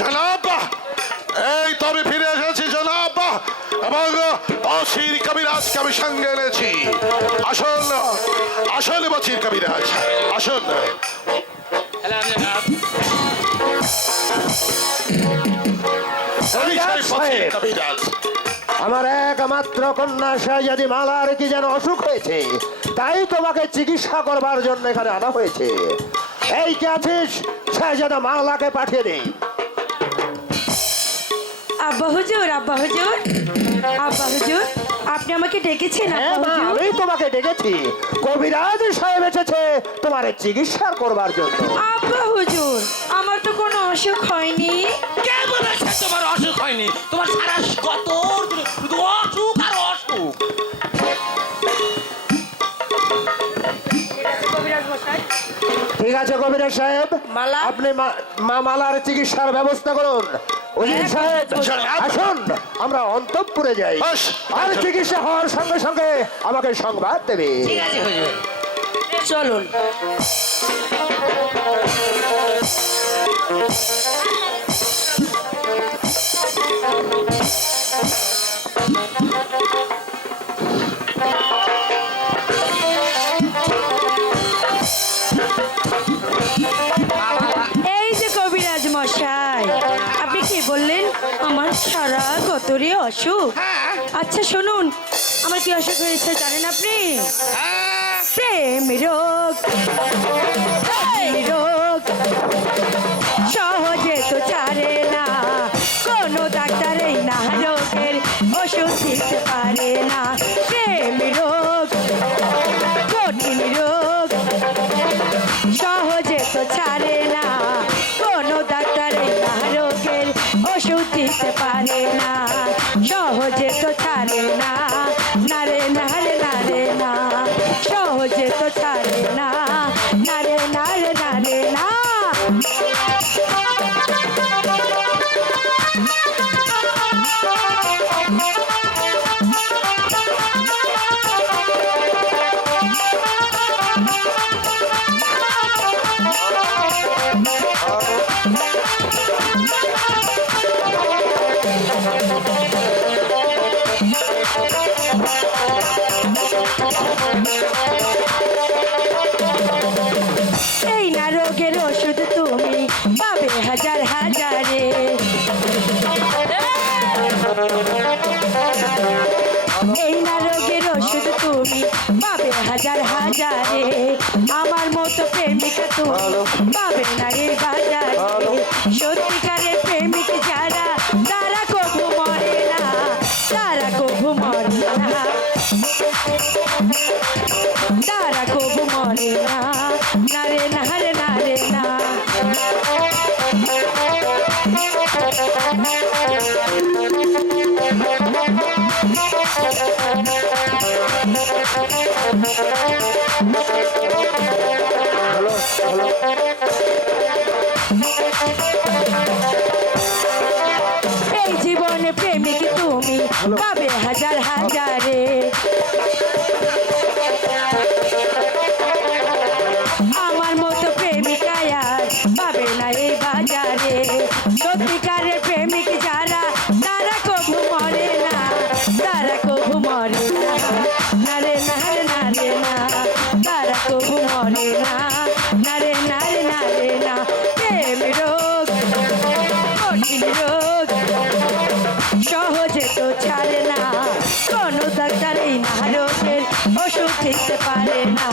জনাব, এই তবে ফিরে এসেছি জনাব, এবং অসির কবিরাজকে আমি সঙ্গে এনেছি। আসুন আসুন বচির কবিরাজ, আসুন। আমার একমাত্র কন্যা শাহজাদি মালার কি যেন অসুখ হয়েছে, তাই তোমাকে চিকিৎসা করবার জন্য এখানে আনা হয়েছে। এই কে আছিস, শাহজাদা মালাকে পাঠিয়ে দে। আব্বা হুজুর, আব্বা হুজুর, আব্বা হুজুর, আপনি আমাকে ডেকেছেন? হ্যাঁ মা, আমি তোমাকে ডেকেছি। কবিরাজ সাহেব এসেছে তোমার চিকিৎসা করবার জন্য। আব্বা হুজুর, আমার তো কোনো অসুখ হয়নি। কে বলেছে তোমার অসুখ হয়নি? তোমার সারা কত শুধু অসুখ আর অসুখ। ঠিক আছে কবিরাজ সাহেব, মালা? আপনি মা মালার চিকিৎসার ব্যবস্থা করুন। উজির সাহেব আসুন, আমরা অন্তঃপুরে যাই, আর চিকিৎসা হওয়ার সঙ্গে সঙ্গে আমাকে সংবাদ দেবে। ঠিক আছে হুজুর, চলুন। এই যে কবিরাজ মশাই, আপনি কি বললেন আমার সারা গতরে অসুখ? আচ্ছা শুনুন, আমার কি অসুখ হয়েছে জানেন আপনি? প্রেম রোগ, রোগ সহজে তো ছাড়ে না, কোনো ডাক্তারই না রোগের ওষুধ দিতে পারে না। প্রেম রোগ, কঠিন রোগ সহজে তো ছাড়ে না, কোনো ডাক্তারই না রোগের ওষুধ দিতে পারে না, সহজে তো ছাড়ে না, না রে না রে না রে না, সহজে তো ছাড়ে না, না রে না রে না রে না। এই না রোগের ওষুধ তুমি পাবে হাজার হাজারে, এই না রোগের ওষুধ তুমি পাবে হাজার হাজারে, আমার মতো প্রেমিকা তুমি পাবে না এই বাজারে। সত্যিকারের প্রেমিক যারা, তারা কবু মরে না, তারা কবু মরে না, তারা কবু মরে না, না রে না রে না রে না। এই জীবনে প্রেমিক তুমি পাবে হাজার হাজারে, আমার মতো প্রেমিকা আর পাবে না এই বাজারে। সত্যিকারের প্রেমিক যারা, তারা কবু মরে না, তারা কবু মরে না, না রে না রে না রে না, তারা কবু মরে না, না রে না রে না রে না। প্রেম রোগ, কঠিন রোগ সহজে তো ছাড়ে না, কোনো ডাক্তারই না রোগের ওষুধ দিতে পারে না,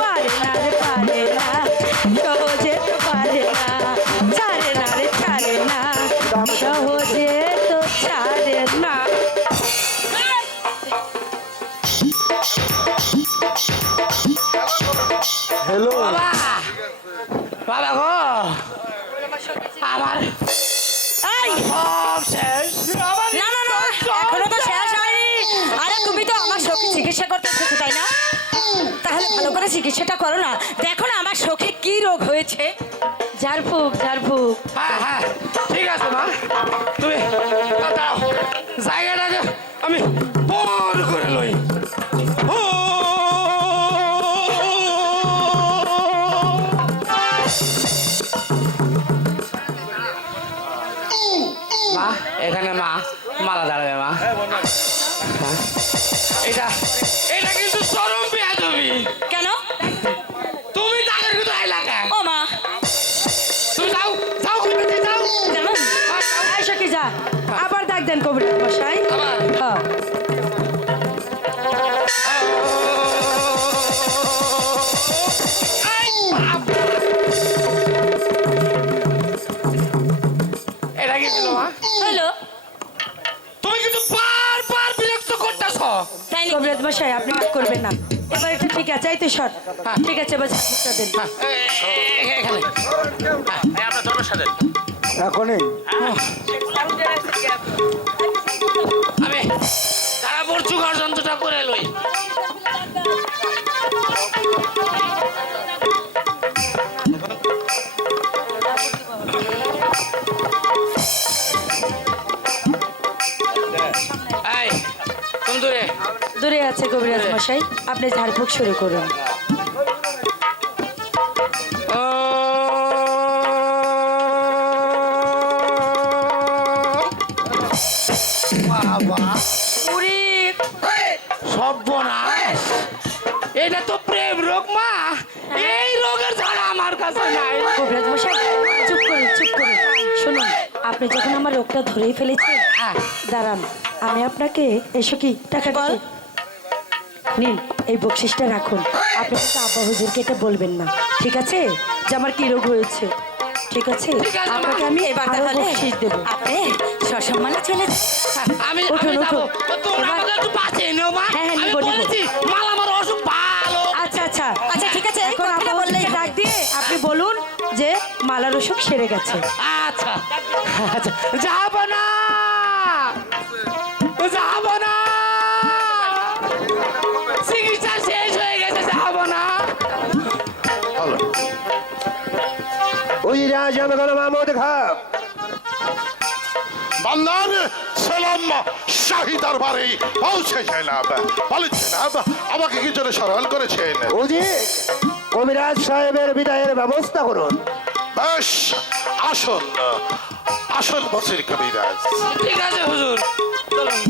পারে না রে পারে না, সহজে তো পারে না, ছাড়ে না রে ছাড়ে না, সহজে তো ছাড়ে না। হ্যালো বাবা, বাবা গো, আমার এই সব শেষ। না না না, এখনো তো শেষ হয়নি। আরে তুমি তো আমার সখী চিকিৎসা করতে এসেছো তাই না? তাহলে ভালো করে চিকিৎসাটা করো না। দেখো না আমার সখী কি রোগ হয়েছে। ঝাড়ফুঁক ঝাড়ফুঁক। হ্যাঁ হ্যাঁ ঠিক আছে মা, তুমি দাও জায়গাটাকে আমি বড় করে লই। এটা এটা কিন্তু চরম বেয়াদবি। কেন? তুমি তাদের ভিতরে এলাকা ও মা, তুমি যাও যাও কইতে যাও যেমন আয়সা কি যা, আবার ডাক দেন কবিরাজ মশাই। আবার? হ্যাঁ। এটা কি ছিল মা? হ্যালো, তুমি কিন্তু বারবার বিরক্ত করতেছ। তাই নাকি? কবিরাজ মশাই আপনি রাগ করবেন না, এবার একটু ঠিক আছে, এই তো শট ঠিক আছে, এবার ঝাঁকুটা দেন। এখানে আমরা ধর্মের সাথে এখনই আমি তারা পড়ছু ঘর যন্ত্রটা করে লই। এই তুমি দূরে দূরে আছে কবিরাজ মশাই, আপনি ঝাড়ফুঁক শুরু করুন। বাবা উরি, সর্বনাশ, এটা তো প্রেম রোগ মা। এই রোগের ঝাড়া আমার কাছে নাই। কবিরাজ মশাই চুপ করুন, চুপ করুন। শুনুন, আপনি যখন আমার রোগটা ধরেই ফেলেছেন, দাঁড়ান, আমি আপনাকে এসো কি টাকা দিতে। নিন, এই বকশিসটা রাখুন। আপনি কিন্তু আব্বা হুজুরকে এটা বলবেন না, ঠিক আছে, যে আমার কি রোগ হয়েছে, ঠিক আছে? ঠিক আছে, মা। আপনাকে আমি এবার আরো তাহলে বকশিস দেবো। আপনি সসম্মানে চলে যান। আমি উঠুন, আমি যাবো। উঠুন। তোমরা এবার- আমাকে একটু বাঁচিয়ে নিও মা। হ্যাঁ, হ্যাঁ, আমি নিবো, নিবো। বলেছি মাল আমার অসুখ ভালো। আচ্ছা আচ্ছা আচ্ছা ঠিক আছে, এই এখন কথাটা আব্বা বললেই হুজুরকে ডাক দিয়ে আপনি বলুন যে মালার অসুখ সেরে গেছে। আচ্ছা আচ্ছা যাবো না, যাবো না, চিকিৎসা শেষ হয়ে গেছে, যাবো না। ভালো উজিরা যাবে কোনো মাহমুদ খা বান্দার সালাম শাহী দরবারে পৌঁছে জনাব। বলেন জনাব, আমাকে কি জন্য সরল করেছেন? উজি কবিরাজ সাহেবের বিদায়ের ব্যবস্থা করুন। বেশ, আসুন আসুন বসির কবিরাজ। ঠিক আছে হুজুর, চলুন।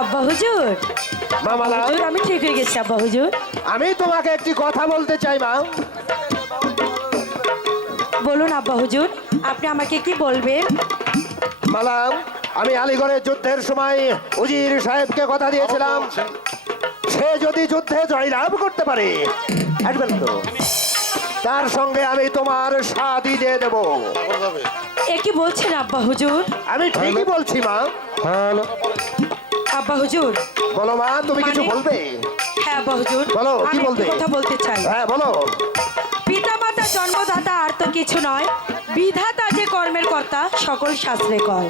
আব্বা হুজুর, মামালা হুজুর আমি ঠিক হয়ে গেছি আব্বা হুজুর। আমি তোমাকে একটি কথা বলতে চাই মা। বলুন আব্বা হুজুর, আপনি আমাকে কি বলবেন? মালাম, আমি আলিগড়ের যুদ্ধের সময় উজির সাহেবকে কথা দিয়েছিলাম, সে যদি যুদ্ধে জয়লাভ করতে পারে, আসবেন তো, তার সঙ্গে আমি তোমার শাদি দিয়ে দেব। এ কি বলছেন আব্বা হুজুর? আমি ঠিকই বলছি মা। আব্বা হুজুর, বলো মা, তুমি কিছু মানে? বলবে? হ্যাঁ আব্বা হুজুর, বলো, কি আমি একটি বলবে? কথা বলতে চাই। হ্যাঁ বলো। পিতা মাতা জন্মদাতা আর তো কিছু নয়, বিধাতা যে কর্মের কর্তা সকল শাস্ত্রে কয়।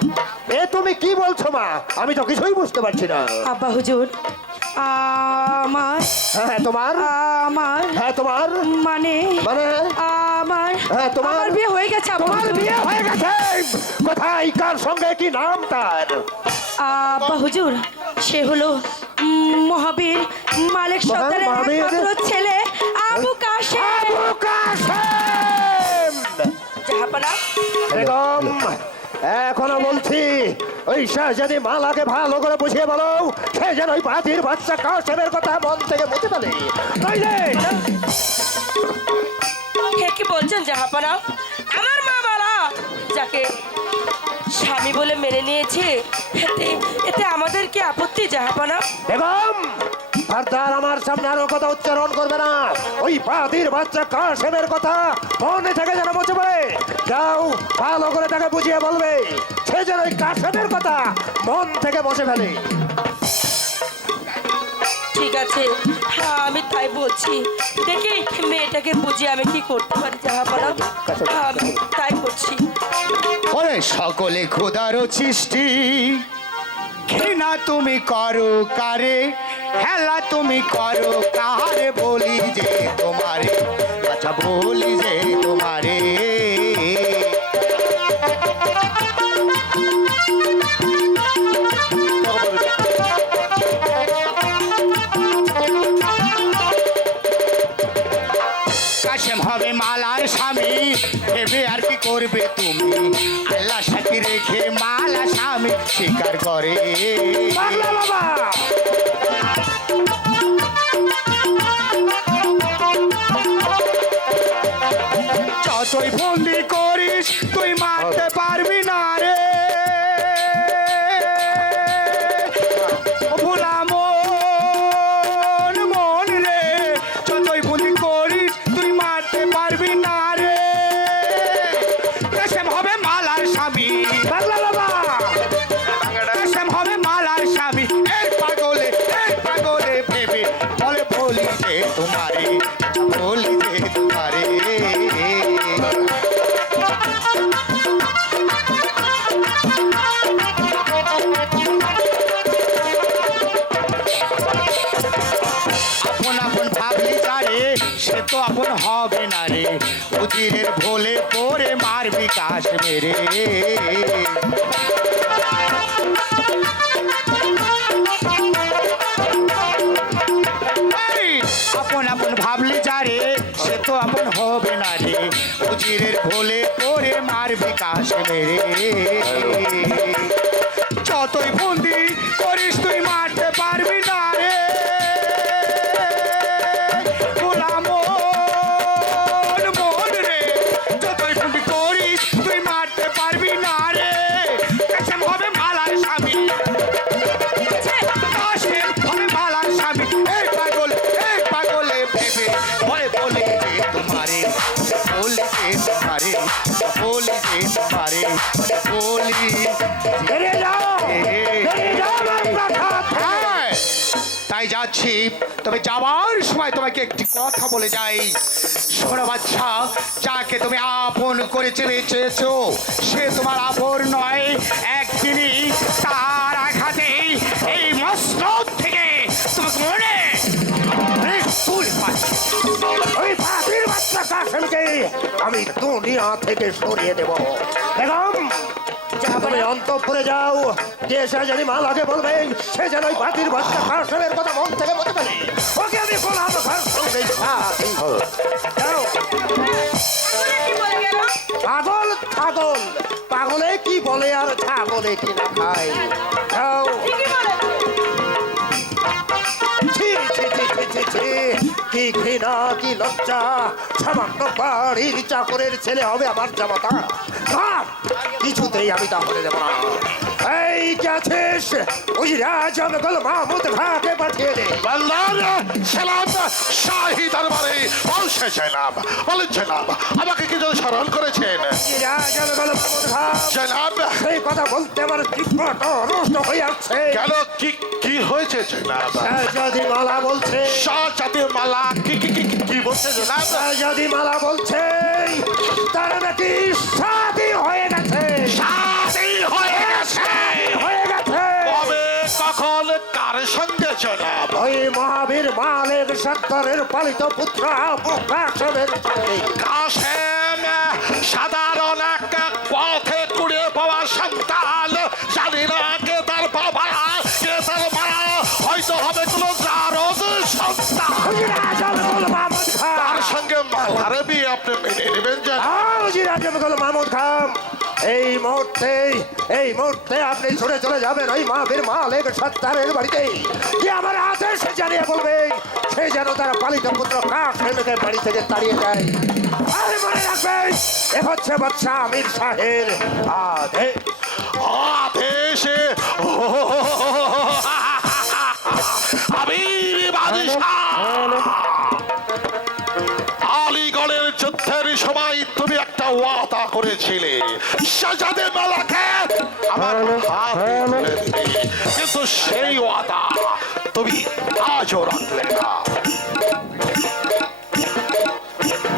এ তুমি কি বলছো মা? আমি তো কিছুই বুঝতে পারছি না। আব্বা হুজুর, আমার হ্যাঁ তোমার, আমার হ্যাঁ তোমার, মানে মানে আমার হ্যাঁ তোমার, আমার বিয়ে হয়ে গেছে আব্বা তোমার হুজুর। বিয়ে হয়ে গেছে। কোথায়, কার সঙ্গে, কি নাম তার? আব্বা হুজুর, সে হলো মহাবীর মালিক সর্দারের মহাবীর? একমাত্র ছেলে আবু কাশেম। আবু কাসেম। জাহাপনা, বেগম, এখনো বলছি, ওই শাহজাদি মালাকে ভালো করে বুঝিয়ে বলো, সে যেন ওই বাতির বাচ্চা কাসেমের কথা মন থেকে মুছে ফেলে, নইলে কে কি বলছেন জাহাপনা? আমার মা মালা যাকে স্বামী বলে মেনে নিয়েছে, এতে এতে আমাদের কি আপত্তি জাহাপনা? বেগম, ফারদার আমার সামনে আরো কথা উচ্চারণ করবে না। ওই বাতির বাচ্চা কাসেমের কথা মনে থেকে যেন মুছে পড়ে। যাও, ভালো করে তাকে বুঝিয়ে বলবে, সে যেন ওই কাসেমের কথা মন থেকে মুছে ফেলে। ঠিক আছে, হ্যাঁ আমি তাই বলছি। দেখি মেয়েটাকে বুঝিয়ে আমি কি করতে পারি জাহাপনা, আমি তাই করছি। ওরে সকলে খোদারও সৃষ্টি, ঘৃণা তুমি করো কারে, হেলা তুমি করো কারে, বলি যে তোমারে, আচ্ছা বলি যে তোমারে। ভেবে আর কি করবে তুমি আল্লাহ সাথী রেখে মালা স্বামী স্বীকার করে পাগলা বাবা যতই বন্দি করিস তুই মারতে পারবি না রে ভোলা মন মন রে যতই বন্দি করিস তুই মারতে পারবি না রে কেসেম হবে মালার স্বামী পাগলা বাবা কেসেম হবে মালার স্বামী এই পাগলে ভেবে বলে বলি যে তোমারে বলি যে তোমারে আপন আপন ভাবলি যারে সে তো আপন হবে না রে উজিরের ভোলে পরে মারবি কাশ মেরে এই, আপন আপন ভাবলি যারে সে তো আপন হবে না রে উজিরের ভোলে পরে মারবি কাশ মেরে যতই বন্দি করিস তুই মারতে পারবি না রে গোলাম মন রে যতই বন্দি করিস তুই মারতে পারবি না রে কেসেম হবে মালার স্বামী কাশেম হবে মালার স্বামী এই পাগলে ভেবে বলে যে তোমারে বলি যে তোমারে বলি যে তোমারে বলি বেরিয়ে যাও বেরিয়ে যাও আমার প্রাসাদ থেকে। হ্যাঁ, তাই যাচ্ছি তবে যাওয়ার সময় তোমাকে একটি কথা বলে যাই শোনো বাচ্চা যাকে তুমি আপন করে চেয়েছো সে তোমার আপন নয় একদিনই তার আঘাতে এই মস্তক থেকে তোমাকে মনে মৃত্যুর পাচ্ছে ওই পাখির বাচ্চা কাসেমকে আমি দুনিয়া থেকে সরিয়ে দেব বেগম তুমি অন্তঃপুরে যাও যে সে যদি মালাকে বলবেন সে যেন ওই পাখির বাচ্চা কাসেমের কথা মন থেকে বলতে পারে ওকে আমি গোলাম ঘর সঙ্গে যাও কি বলে গেল? পাগল ছাগল পাগলে কি বলে আর ছাগলে কি না খায় যাও ঠিকই বলে। ছি, ছি, ছি, ছি, ছি, ছি। কি ঘৃণা কি লজ্জা সামান্য বাড়ির চাকরের ছেলে হবে আমার জামাতা না, কিছুতেই আমি তা বলে দেব না এই কে আছিস ওই রাজনগল মাহমুদ খাকে পাঠিয়ে দে বললাম সালাম শাহী দরবারে বলছে জনাব বলেন জনাব আমাকে কি জন্য স্মরণ করেছেন এই রাজনগল মাহমুদ খা জনাব সেই কথা বলতে আমার কৃষ্ণট রুষ্ট হয়ে আসছে কেন কি কি হয়েছে জনাব যদি মালা বলছে শাহজাদি মালা কি বলছে জনাব যদি মালা বলছে তার নাকি শাদি হয়ে গেছে শাদী হয়ে গেছে হয়ে গেছে কবে কখন কার সঙ্গে জনাব ওই মহাবীর মালিক সত্তরের পালিত পুত্র আবু কাসেমের সঙ্গে। কাসেম সাধারণ এক পথে কুড়িয়ে পাওয়া সন্তান জানি না কে তার বাবা কে তার মা হয়তো হবে কোনো জারদ সন্তান হুজুর আজমগল মাহমুদ খান তার সঙ্গে মালারে বিয়ে আপনি মেনে নেবেন যে হুজুর আজমগল মাহমুদ খান এই মুহূর্তে আপনি ছুটে চলে যাবেন ওই মহাবীর মালিক সত্তরের বাড়িতে যে আমার আদেশ জানিয়ে বলবেন সে যেন তার পালিত পুত্র কাসেমকে বাড়ি থেকে তাড়িয়ে দেয় আর মনে রাখবেন এ হচ্ছে বাদশা আমির শাহের আদেশ আদেশে আমির বাদশাহ আলীগড়ের যুদ্ধের সময় তুমি একটা ওয়াদা করেছিলে শাহজাদে মালাকে আমার হাতে তুলে দিবে কিন্তু সেই ওয়াদা তুমি আজও রাখলে না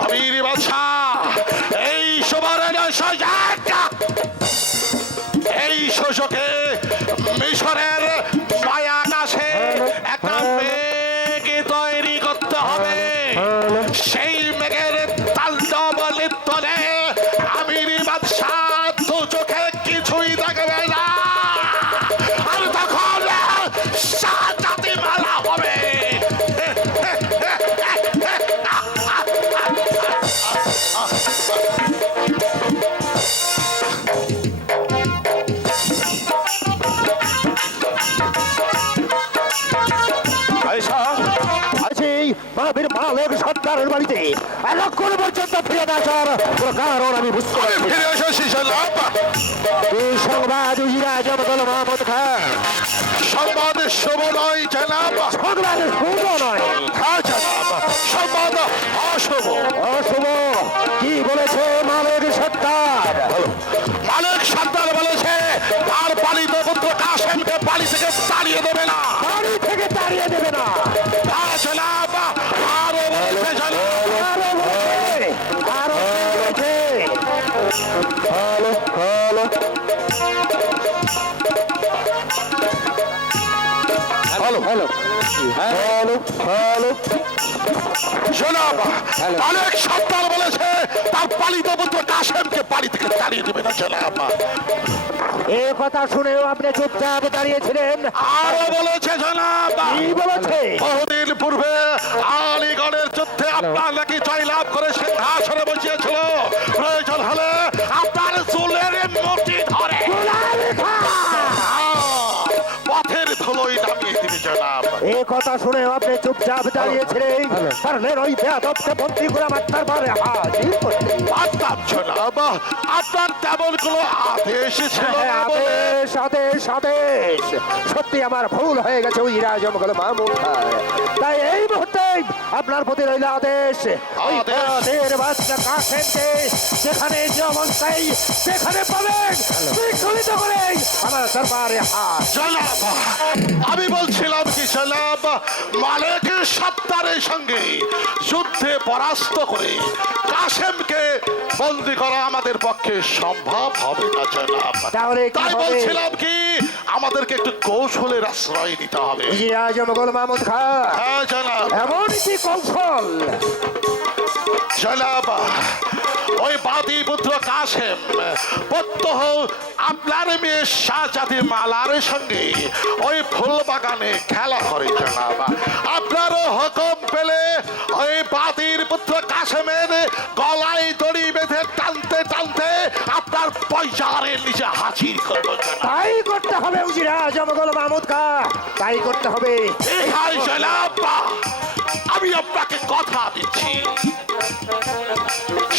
আমির বাদশাহ এই সবারের এই সুযোগে মিশরের মায়া কাছে একটা মেঘ তৈরি করতে হবে সেই মেঘের তাণ্ডব লিপ্তনে আমির বাদশাহ দু চোখে কিছুই দেখবে না আর তখন শাহজাদি মালা হবে বাহাদুর মালিক সর্দারের বাড়িতে এতক্ষণ পর্যন্ত ফিরে না আসার কোনো কারণ আমি বুঝতে আমি পারছি না। ফিরে এসেছি জনাব। এই সংবাদ উজিরাজ আহমদ মাহমুদ খান সংবাদ শুভ নয় জনাব। সংবাদ শুভ নয়, হ্যাঁ জনাব, সংবাদ অশুভ। অশুভ। কি বলেছে মালিক সর্দার? মালিক সর্দার বলেছে তার পালিত পুত্র কাসেমকে বাড়ি থেকে তাড়িয়ে দেবে না। বাড়ি থেকে তাড়িয়ে দেবে না। হ্যাঁ জনাব, আরো বলেছে জনাব। আরো বলেছে, আরো বলেছে। Hello hello hello hello hello hello জনাব, মালিক সর্দার বলেছে তার পালিত পুত্র কাসেমকে বাড়ি থেকে তাড়িয়ে দেবে না জনাব। এ কথা শুনেও আপনি চুপচাপ দাঁড়িয়েছিলেন। আরো বলেছে জনাব, কি বলেছে? বহুদিন পূর্বে আলীগড়ের যুদ্ধে আপনার নাকি জয়লাভ করে সিংহাসনে বসিয়েছিল। প্রয়োজন হলে আপনার চুলের মুঠি ধরে পথের ধুলোই নামিয়ে দিবে জনাব। এ কথা শুনেও আপনি চুপচাপ দাঁড়িয়েছিলেন। পারলেন ওই বেয়াদবকে বন্দী করে আমার দরবারে হাজির করতে। পারতাম জনাব, আপনার তেমন কোনো আদেশ ছিল না বলে। আদেশ আদেশ আদেশ, সত্যি আমার ভুল হয়ে গেছে উজিরাজ আহমদ মাহমুদ খান। তাই এই মুহূর্তে আপনার প্রতি রইল আদেশ, ওই আদেশ। বাদের বাচ্চা কাসেমকে যেখানে যে অবস্থায় সেখানে পাবেন বিক্ষুব্ধ করে আমার দরবারে হাত। জনাব, আমি বলছিলাম কি জনাব, মালিক সত্তারের সঙ্গে যুদ্ধে পরাস্ত করে কাসেমকে বন্দি করা আমাদের পক্ষে সম্ভব হবে না জনাব। তাহলে কি তাই হবে? বলছিলাম কি আমাদেরকে একটু কৌশলের আশ্রয় নিতে হবে। উজিরাজ আহমদ মাহমুদ খান, হ্যাঁ জনাব। এমন কি কৌশল? জনাব, ওই বাদী পুত্র কাসেম প্রত্যহ আপনার মেয়ে শাহজাদি মালার সঙ্গে ওই ফুল বাগানে খেলা করে জনাব। আপনারও হুকুম পেলে ওই বাদীর পুত্র কাসেমের গলায় দড়ি বেঁধে টানতে টানতে আপনার পয়সারের নিচে হাজির করবো জনাব। তাই করতে হবে উজিরাজ আহমদ মাহমুদ খান, তাই করতে হবে। হাই জনাব, আমি আপনাকে কথা দিচ্ছি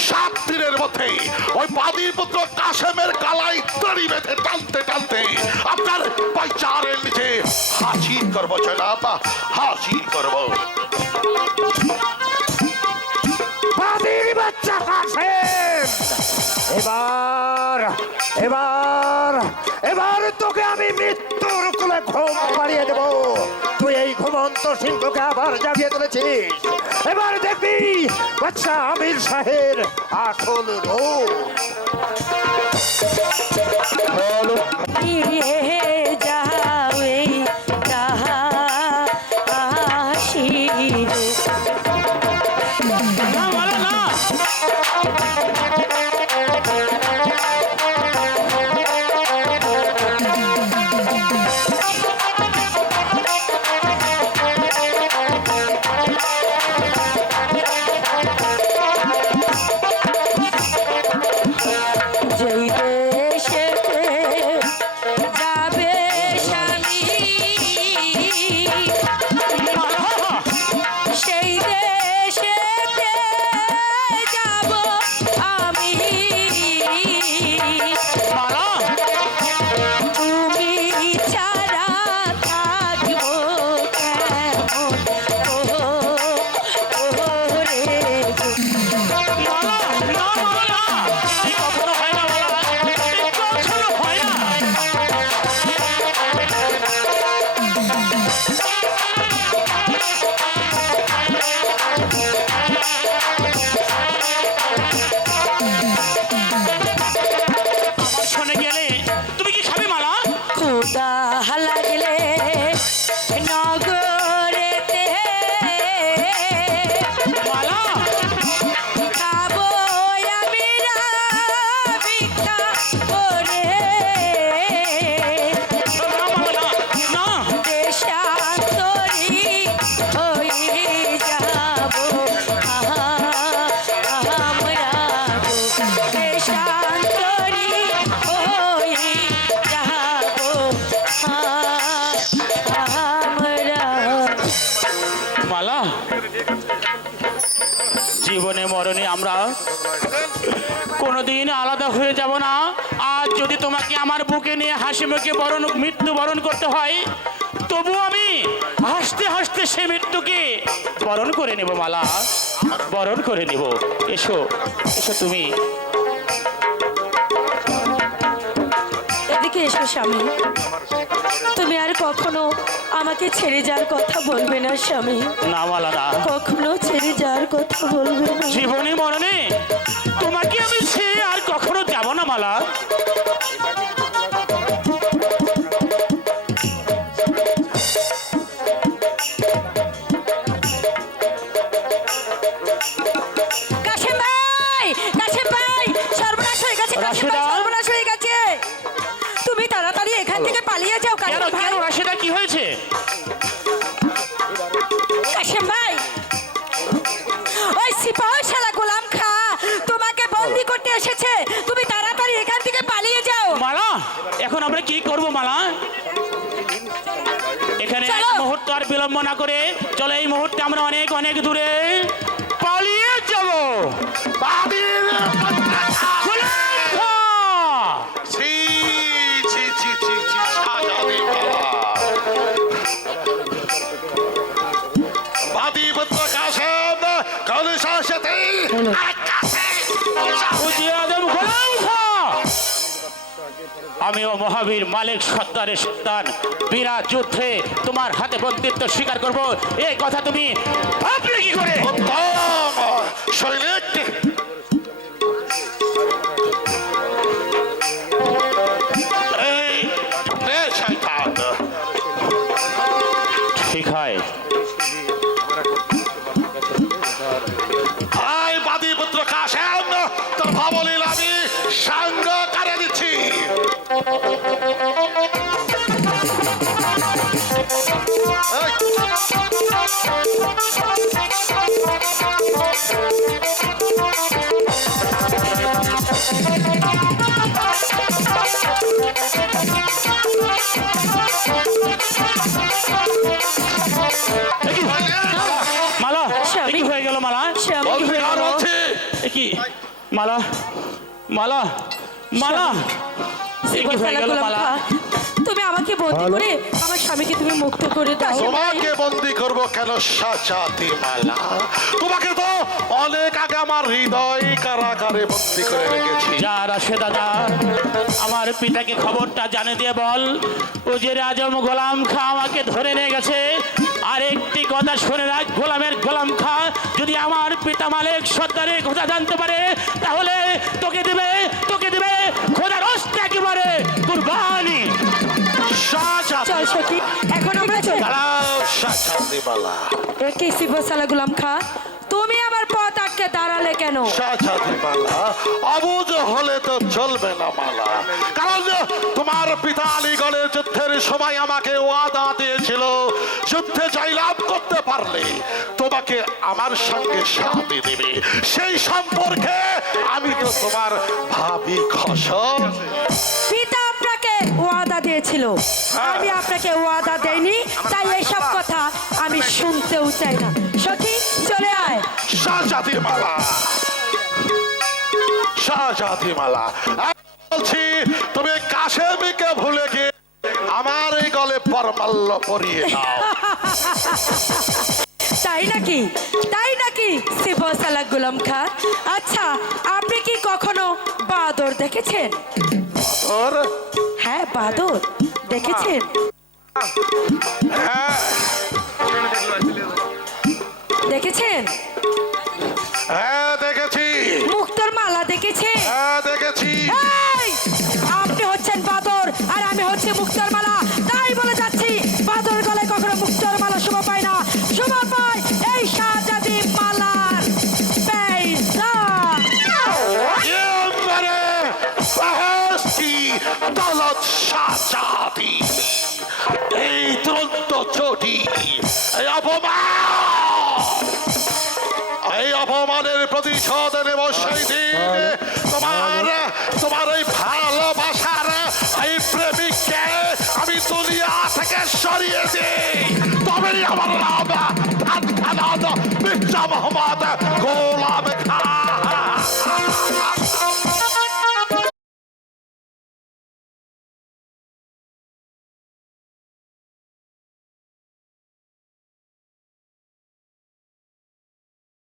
7 দিনের মধ্যে ওই বাদীর পুত্র কাসেমের গলায় দড়ি বেঁধে টানতে টানতে আপনার পয়সারের নিচে হাজির করবো জনাব, হাজির করবো। বাদির বাচ্চা কাসেম, এবার এবার এবার তোকে আমি মৃত্যুর কোলে ঘুম পাড়িয়ে দেব। তুই এই ঘুমন্ত সিংহকে আবার জাগিয়ে তুলেছিস। এবার দেখবি বাচ্চা আমির শাহের আসল রূপ। ফিরে যাও এই হাসির যেই দেশেতে জীবনে মরণে আমরা কোনোদিন আলাদা হয়ে যাব না। আজ যদি তোমাকে আমার বুকে নিয়ে হাসি মুখে মৃত্যুবরণ করতে হয়, তবু আমি হাসতে হাসতে সে মৃত্যুকে বরণ করে নেব মালা, বরণ করে নেব। এসো এসো তুমি। এদিকে এসো স্বামী, তুমি আর কখনো আমাকে ছেড়ে যাওয়ার কথা বলবে না স্বামী, না মালা না, কখনো ছেড়ে যাওয়ার কথা বলবে না। জীবনে মরণে তোমাকে আমি ছেড়ে আর কখনো যাব না মালা। কাশেম ভাই, কাশেম ভাই, সর্বনাশ হয়ে গেছে, কাশেম ভাই, রাশেদা? সর্বনাশ হয়ে গেছে। তুমি তাড়াতাড়ি এখান থেকে পালিয়ে যাও কেন কাশেম ভাই। কেন রাশেদা, কি হয়েছে? কাশেম ভাই, ওই সিপাহী শালা গোলাম খা তোমাকে বন্দি করতে এসেছে, তুমি তাড়াতাড়ি এখান থেকে পালিয়ে যাও। মালা, এখন আমরা কি করব মালা? এখানে এক চলো। মুহূর্ত আর বিলম্ব না করে চলো, এই মুহূর্তে আমরা অনেক অনেক দূরে পালিয়ে যাব। বাদীর বাচ্চা গোলাম খা! ছি ছি ছি ছি ছি শাহজাদি মালা। বাদী পুত্র কাশেম কলিশার সাথে উজির আজম গোলাম খা! আমিও মহাবীর মালিক সত্তারের সন্তান, বিরাট যুদ্ধে তোমার হাতে বন্দিত্ব স্বীকার করব, এই কথা তুমি ভাবলে কি করে? উত্তম সৈনিক এই নে শয়তান। ঠিক হয়, আয় বাদী পুত্র কাশেম, তোর ভাবলিল আমি সাঙ্গ করে দিচ্ছি। এই, মালা স্বামী। এ কি হয়ে গেল মালা? স্বামী, বলবি আর বলছি। এ কি মালা, মালা, মালা, এ কি হয়ে গেল গোলাম মালা? খা, তুমি আমাকে বন্দি করে আমার স্বামীকে তুমি মুক্ত করে দাও। তোমাকে বন্দি করবো কেন শাহজাদি মালা? তোমাকে তো অনেক আগে আমার হৃদয় কারাগারে বন্দি করে রেখেছি। যা রাশে দাদা, আমার পিতাকে খবরটা জানিয়ে দিয়ে বল, উজির আজম গোলাম খা আমাকে ধরে নিয়ে গেছে। আর একটি কথা শুনে রাখ, গোলামের গোলাম খা যদি আমার পিতা মালিক সর্দারের কথা জানতে পারে, তাহলে তোকে দিবে খোদার অস্তে একেবারে কুরবানি। শাহজাদি চল সখী, এখন আমরা চল। দাঁড়াও শাহজাদি মালা। কি সিপাহী গোলাম খা, তুমি আমার পথ আটকে দাঁড়ালে কেন? শাহজাদি মালা, অবুঝ হলে তো চলবে না মালা। কারণ তোমার পিতা আলীগড়ের যুদ্ধের সময় আমাকে ওয়াদা দিয়েছিল, যুদ্ধে জয়লাভ করতে পারলে তোমাকে আমার সঙ্গে সাথে দেবে। সেই সম্পর্কে আমি তো তোমার ভাবি খসম। পিতা আপনাকে ওয়াদা দিয়েছিল, আমি আপনাকে ওয়াদা দেইনি, তাই এইসব কথা আমি শুনতেও চাই না। সখী চলে আয়। শাহজাদি মালা, শাহজাদি মালা, আমি বলছি তুমি কাশেমকে ভুলে গিয়ে আমার এই গলে পরমাল্য পরিয়ে দাও। তাই নাকি, তাই নাকি সিপাহী গোলাম খা? আচ্ছা, আপনি কি কখনো বাদর দেখেছেন? ওর হ্যাঁ, বাদর দেখেছেন? হ্যাঁ দেখেছেন? হ্যাঁ দেখেছি, মুক্তোর মালা দেখেছেন? হ্যাঁ দেখেছি। এই, আপনি হচ্ছেন বাদর আর আমি হচ্ছে মুক্তার মালা, তাই বলে যাচ্ছি বাদর গলায় কখনো মুক্তার মালা শোভা পায় না, শোভা পায় এই শাহজাদি মালার পেইজা। এবারে বাহেস্তি দৌলত শাহজাদি, এই দুরন্ত চটি, এই অপমানের প্রতিশোধ নেব সেই দিন। তোমার এই ভালোবাসার এই প্রেমিককে আমি দুনিয়া থেকে সরিয়ে দিই, তবেই আমার লাভ। খান খানাদ মির্জা মোহাম্মদ গোলাম